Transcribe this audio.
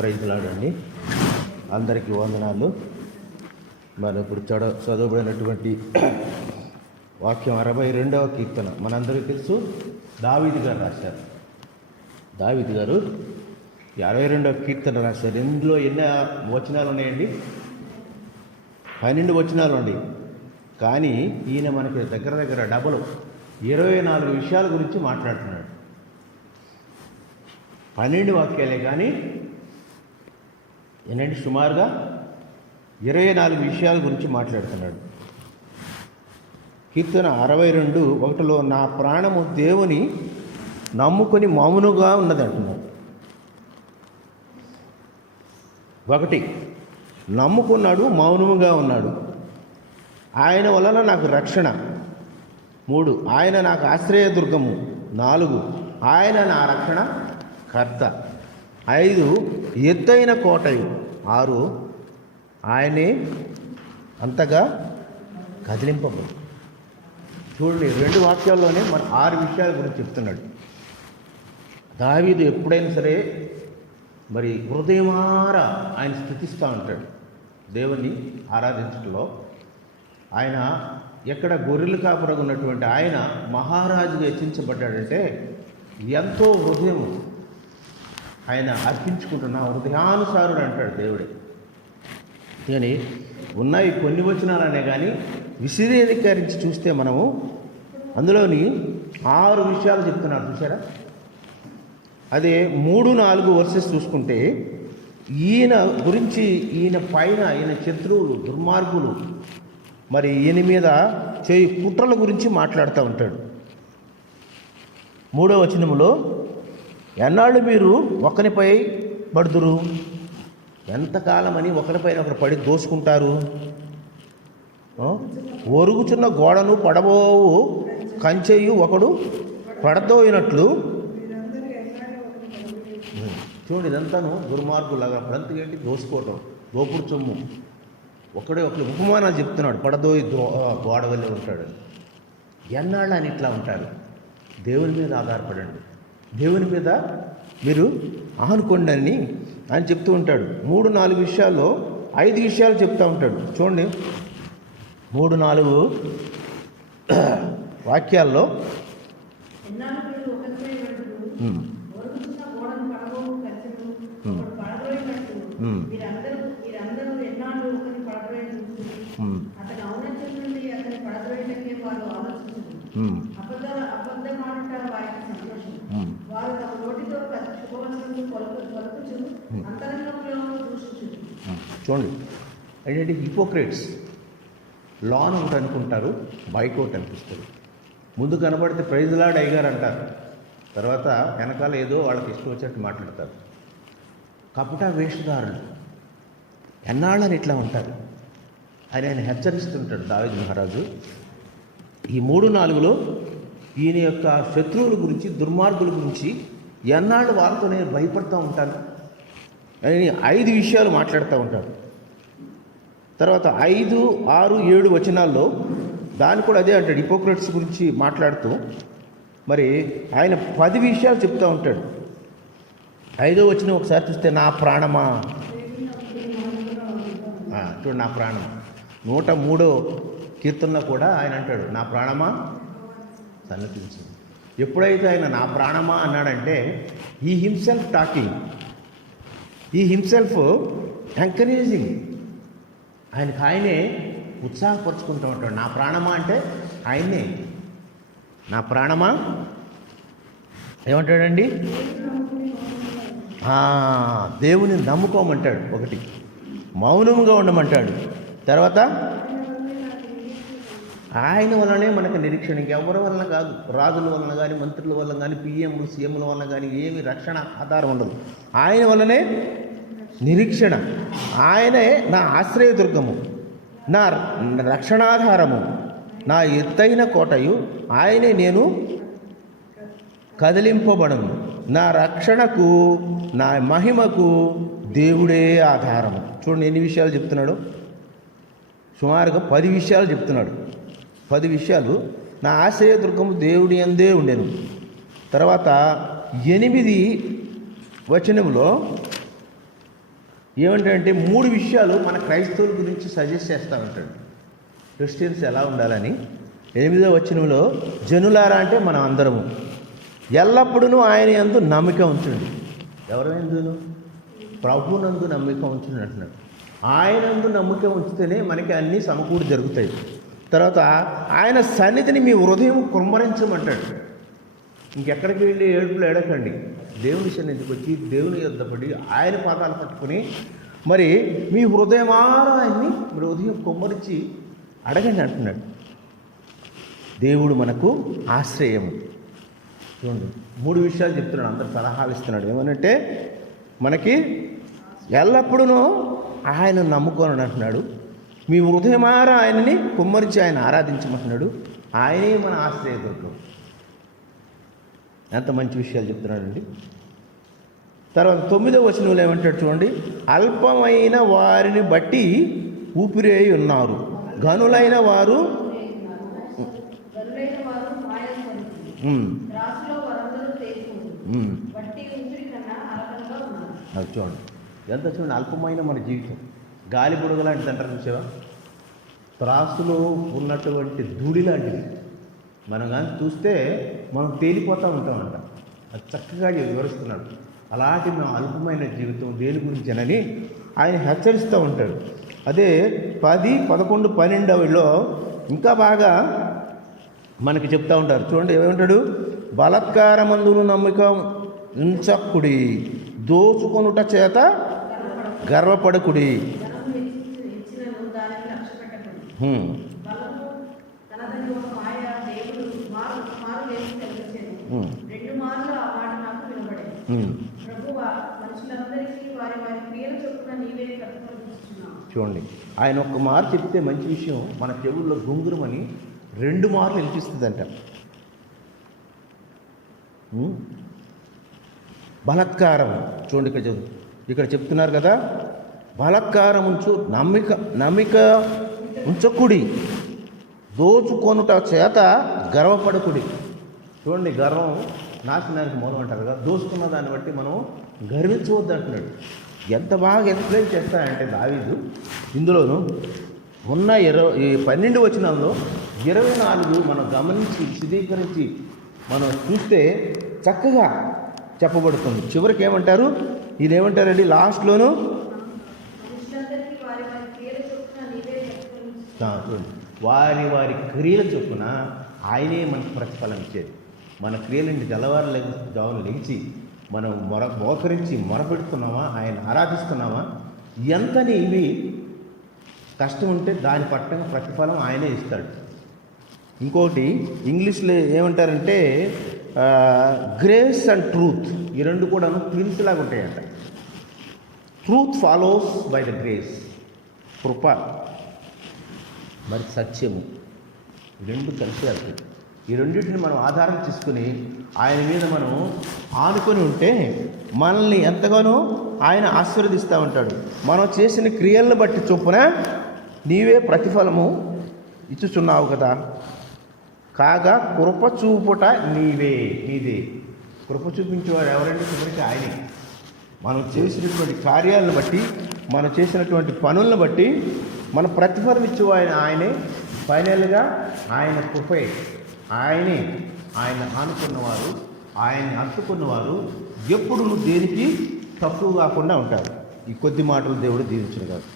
ప్రైజ్లాడండి. అందరికీ వందనాలు. మనం ఇప్పుడు చదవబడినటువంటి వాక్యం 62వ కీర్తన మనందరికీ తెలుసు. దావీదు గారు రాశారు. దావీదు గారు 62వ కీర్తన రాశారు. ఇందులో ఎన్ని వచనాలు ఉన్నాయండి? 12 వచనాలు అండి. కానీ ఈయన మనకి దగ్గర దగ్గర 24 విషయాల గురించి మాట్లాడుతున్నాడు. 12 వాక్యాలే కానీ ఏంటంటే సుమారుగా 24 విషయాల గురించి మాట్లాడుతున్నాడు. కీర్తన 62:1 నా ప్రాణము దేవుని నమ్ముకొని మౌనుగా ఉన్నది అంటున్నాడు. 1 నమ్ముకున్నాడు, మౌనముగా ఉన్నాడు. ఆయన వలన నాకు రక్షణ. 3 ఆయన నాకు ఆశ్రయదుర్గము. 4 ఆయన నా రక్షణ కర్త. 5 ఎత్తైన కోటయు. 6 ఆయనే అంతగా కదిలింపబడు. చూడండి, 2 వాక్యాల్లోనే మన 6 విషయాల గురించి చెప్తున్నాడు. దావీదు ఎప్పుడైనా సరే మరి హృదయమారా ఆయన స్తుతిస్తూ ఉంటాడు. దేవుణ్ణి ఆరాధించడంలో ఆయన ఎక్కడ గొర్రెలు కాపురగా ఉన్నటువంటి ఆయన మహారాజుగా హెచ్చించబడ్డాడంటే ఎంతో హృదయం ఆయన అర్పించుకుంటున్న హృదయానుసారుడు అంటాడు దేవుడే. కానీ ఉన్నాయి కొన్ని వచనాలనే కానీ విశదీకరించి చూస్తే మనము అందులోని 6 విషయాలు చెప్తున్నారు. చూసారా? అదే 3-4 వర్సెస్ చూసుకుంటే ఈయన గురించి, ఈయన పైన ఈయన శత్రువులు, దుర్మార్గులు మరి ఈయన మీద చేయి కుట్రల గురించి మాట్లాడుతూ ఉంటాడు. 3వ వచనంలో ఎన్నాళ్ళు మీరు ఒకరిపై పడుదురు, ఎంతకాలమని ఒకరిపైన ఒకరు పడి దోసుకుంటారు. ఒరుగుచున్న గోడను పడబోవు కంచెయు ఒకడు పడదోయినట్లు. చూడండి, ఇదంతాను దుర్మార్గులాగా పడంతకేంటి దోసుకోవటం, దోపుడు చొమ్ము. ఒకడే ఉపమానాలు చెప్తున్నాడు. పడదోయి గోడ వల్లే ఉంటాడు. ఎన్నాళ్ళు అని ఇట్లా ఉంటారు. దేవుని మీద ఆధారపడండి, దేవుని మీద మీరు ఆనుకోండి అని ఆయన చెప్తూ ఉంటాడు. 3-4 విషయాల్లో 5 విషయాలు చెప్తూ ఉంటాడు. చూడండి, 3-4 వాక్యాల్లో చూడండి, ఏంటంటే హిపోక్రేట్స్ లోన్ ఒకటి అనుకుంటారు, బయట ఒకటి అనిపిస్తారు. ముందు కనబడితే ప్రైజ్ లార్డ్ అయ్యారు అంటారు, తర్వాత వెనకాల ఏదో వాళ్ళకి ఇష్టం వచ్చినట్టు మాట్లాడతారు. కపట వేషధారులు ఎన్నాళ్ళని ఇట్లా ఉంటారు అని ఆయన హెచ్చరిస్తుంటాడు దావీదు మహారాజు. ఈ 3-4లో ఈయన యొక్క శత్రువుల గురించి, దుర్మార్గుల గురించి ఎన్నాళ్ళు వాళ్ళతో నేను భయపడుతూ ఉంటాను అని 5 విషయాలు మాట్లాడుతూ ఉంటాడు. తర్వాత 5, 6, 7 వచనాల్లో దాన్ని కూడా అదే అంటాడు. హిపోక్రట్స్ గురించి మాట్లాడుతూ మరి ఆయన 10 విషయాలు చెప్తూ ఉంటాడు. 5వ వచనం ఒకసారి చూస్తే నా ప్రాణమా, చూడు నా ప్రాణం. 103వ కీర్తనలో కూడా ఆయన అంటాడు నా ప్రాణమా సన్నతించు. ఎప్పుడైతే ఆయన నా ప్రాణమా అన్నాడంటే ఈ హిమ్సెల్ఫ్ టాకింగ్, ఈ హిమ్సెల్ఫ్ ఎంకరేజింగ్, ఆయనకు ఆయనే ఉత్సాహపరుచుకుంటూ ఉంటాడు. నా ప్రాణమా అంటే ఆయన్నే నా ప్రాణమా ఏమంటాడండి? దేవుని నమ్ముకోమంటాడు. 1 మౌనముగా ఉండమంటాడు. తర్వాత ఆయన వల్లనే మనకు నిరీక్షణ, ఇంకెవరి వలన కాదు. రాజుల వలన కానీ, మంత్రుల వలన కానీ, పిఎంలు సీఎంల వలన కానీ ఏమి రక్షణ ఆధారం ఉండదు. ఆయన వల్లనే నిరీక్షణ. ఆయనే నా ఆశ్రయదుర్గము, నా రక్షణాధారము, నా ఎత్తైన కోటయు. ఆయనే నేను కదిలింపబడను. నా రక్షణకు, నా మహిమకు దేవుడే ఆధారము. చూడండి ఎన్ని విషయాలు చెప్తున్నాడు. సుమారుగా 10 విషయాలు చెప్తున్నాడు. 10 విషయాలు. నా ఆశ్రయదుర్గము దేవుడి యందే ఉండెను. తర్వాత 8 వచనంలో ఏమిటంటే 3 విషయాలు మన క్రైస్తవుల గురించి సజెస్ట్ చేస్తూ ఉంటాడు. క్రిస్టియన్స్ ఎలా ఉండాలని. 8వ వచనంలో జనులారా అంటే మనం అందరము ఎల్లప్పుడూ ఆయన యందు నమ్మిక ఉంచండి. ఎవరైందును? ప్రభునందు నమ్మిక ఉంచండి అంటున్నాడు. ఆయనందు నమ్మిక ఉంచితేనే మనకి అన్నీ సమకూడి జరుగుతాయి. తర్వాత ఆయన సన్నిధిని మీ హృదయం కుమ్మరించమంటాడు. ఇంకెక్కడికి వెళ్ళి ఏడుపులు ఏడకండి. దేవుని సన్నిధికి వచ్చి దేవుని యొద్ద పడి ఆయన పాదాలు పట్టుకుని మరి మీ హృదయమారా ఆయన్ని మీ హృదయం కుమ్మరించి అడగండి అంటున్నాడు. దేవుడు మనకు ఆశ్రయము. చూడండి 3 విషయాలు చెప్తున్నాడు, అందరు సలహాలు ఇస్తున్నాడు. ఏమనంటే మనకి ఎల్లప్పుడూ ఆయన నమ్ముకోనని అంటున్నాడు. మీ హృదయమారా ఆయనని కుమ్మరించి ఆయన ఆరాధించమంటున్నాడు. ఆయనే మన ఆశ్రయదుర్గం. ఎంత మంచి విషయాలు చెప్తున్నాడండి. తర్వాత 9వ వచనంలో ఏమంటాడు చూడండి, అల్పమైన వారిని బట్టి ఊపిరి ఉన్నారు, గనులైన వారు అది చూడండి ఎంత చూడండి. అల్పమైన మన జీవితం గాలి బుడగ లాంటిది అంటారు చూసావా? త్రాసులో ఉన్నటువంటి ధూళి లాంటిది. మనం కానీ చూస్తే మనం తేలిపోతూ ఉంటామంట. అది చక్కగా వివరిస్తున్నాడు. అలాంటి మన అల్పమైన జీవితం దేని గురించేనని ఆయన హెచ్చరిస్తూ ఉంటాడు. అదే 10, 11, 12లో ఇంకా బాగా మనకి చెప్తూ ఉంటారు. చూడండి ఏమంటాడు, బలత్కారమందును నమ్మిక ఉంచకుడి, దోచుకొనుట చేత గర్వపడకుడి. చూడండి ఆయన ఒక్క మారు చెప్తే మంచి విషయం మన చెవుల్లో గుంగురమని 2 మార్లు వినిపిస్తుందంట. బలత్కారం చూడండి ఇక్కడ చెప్తున్నారు కదా, బలత్కారం ఉంచు నమ్మిక ఉంచకుడి, దోచుకొనుట చేత గర్వపడకుడి. చూడండి గర్వం నాశనానికి మూలం అంటారు కదా. దోచుకున్న దాన్ని బట్టి మనం గర్వించవద్దు అంటున్నాడు. ఎంత బాగా ఎక్స్ప్లెయిన్ చేస్తాడంటే దావీదు ఇందులోను ఉన్న 12 వచనంలో 24 మనం గమనించి విశదీకరించి మనం చూస్తే చక్కగా చెప్పబడుతుంది. చివరికి ఏమంటారు, ఇదేమంటారండి లాస్ట్లోను వారి వారి క్రియల చొప్పున ఆయనే మనకు ప్రతిఫలం ఇచ్చేది. మన క్రియలండి తెల్లవారు లేచి మనం మోకరించి మొరపెడుతున్నామా, ఆయన ఆరాధిస్తున్నామా, ఎంతని ఇవి కష్టం ఉంటే దాని పట్ల ప్రతిఫలం ఆయనే ఇస్తాడు. ఇంకోటి ఇంగ్లీష్లో ఏమంటారంటే గ్రేస్ అండ్ ట్రూత్, ఈ 2 కూడా ట్విన్స్ లాగా ఉంటాయంట. Truth follows by the grace, కృప మరి సత్యము, 2 కలిసి వెళ్తాయి. ఈ రెండింటిని మనం ఆధారం చేసుకుని ఆయన మీద మనం ఆనుకొని ఉంటే మనల్ని ఎంతగానో ఆయన ఆశీర్వదిస్తూ ఉంటాడు. మనం చేసిన క్రియలను బట్టి చొప్పున నీవే ప్రతిఫలము ఇచ్చుచున్నావు కదా. కాగా కృప చూపుట నీదే. కృప చూపించేవాడు ఎవరంటే చివరికి ఆయనే. మనం చేసినటువంటి కార్యాలను బట్టి, మనం చేసినటువంటి పనులను బట్టి మన ప్రతిఫలం ఇచ్చేవాడు ఆయనే. ఫైనల్గా ఆయన కృపే, ఆయన ఆనుకున్నవారు, ఆయన్ని హత్తుకున్నవారు ఎప్పుడు దేనికి తక్కువ కాకుండా ఉంటారు. ఈ కొద్ది మాటలు దేవుడు దీవించును కాదు.